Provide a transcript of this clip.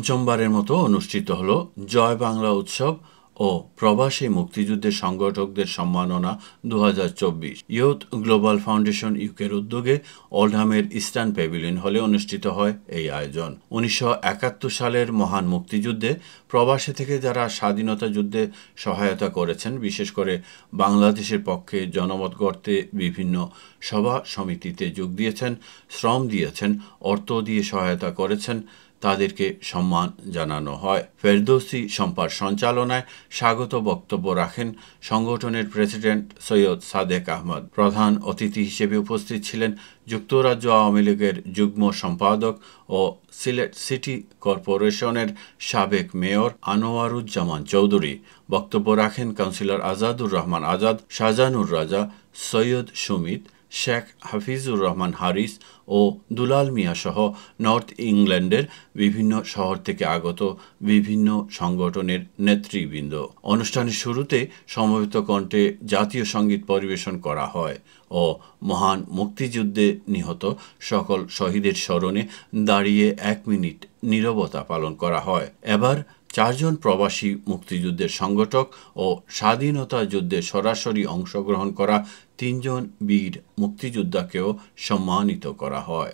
পঞ্চমবারের মতো অনুষ্ঠিত হলো জয় বাংলা উৎসব ও প্রবাসী মুক্তিযুদ্ধের সংগঠকদের সম্মাননা 2024। ইয়ুথ গ্লোবাল ফাউন্ডেশন ইউকের উদ্যোগে ওল্ডহামের ইস্টার্ন প্যাভিলিয়ন হলে অনুষ্ঠিত হয় এই আয়োজন। 1971 সালের মহান মুক্তিযুদ্ধে প্রবাসী থেকে যারা স্বাধীনতা যুদ্ধে সহায়তা করেছেন, বিশেষ করে বাংলাদেশের পক্ষে জনমত গড়তে বিভিন্ন সভা সমিতিতে যোগ দিয়েছেন, শ্রম দিয়েছেন, অর্থ দিয়ে সহায়তা করেছেন, তাদেরকে সম্মান জানানো হয়। ফেরদৌসী শম্পার সঞ্চালনায় স্বাগত বক্তব্য রাখেন সংগঠনের প্রেসিডেন্ট সৈয়দ সাদেক আহমদ। প্রধান অতিথি হিসেবে উপস্থিত ছিলেন যুক্তরাজ্য আওয়ামী লীগের যুগ্ম সম্পাদক ও সিলেট সিটি কর্পোরেশনের সাবেক মেয়র আনোয়ারুজ্জামান চৌধুরী। বক্তব্য রাখেন কাউন্সিলর আজাদুর রহমান আজাদ, শাহজানুর রাজা, সৈয়দ সুমিত, শেখ হাফিজুর রহমান হারিস ও দুলাল মিয়া সহ নর্থ ইংল্যান্ডের বিভিন্ন শহর থেকে আগত বিভিন্ন সংগঠনের নেতৃবৃন্দ। অনুষ্ঠানের শুরুতে সমবেত কণ্ঠে জাতীয় সঙ্গীত পরিবেশন করা হয় ও মহান মুক্তিযুদ্ধে নিহত সকল শহীদের স্মরণে দাঁড়িয়ে 1 মিনিট নীরবতা পালন করা হয়। এবার 4 জন প্রবাসী মুক্তিযুদ্ধের সংগঠক ও স্বাধীনতা যুদ্ধে সরাসরি অংশগ্রহণ করা 3 জন বীর মুক্তিযোদ্ধাকেও সম্মানিত করা হয়।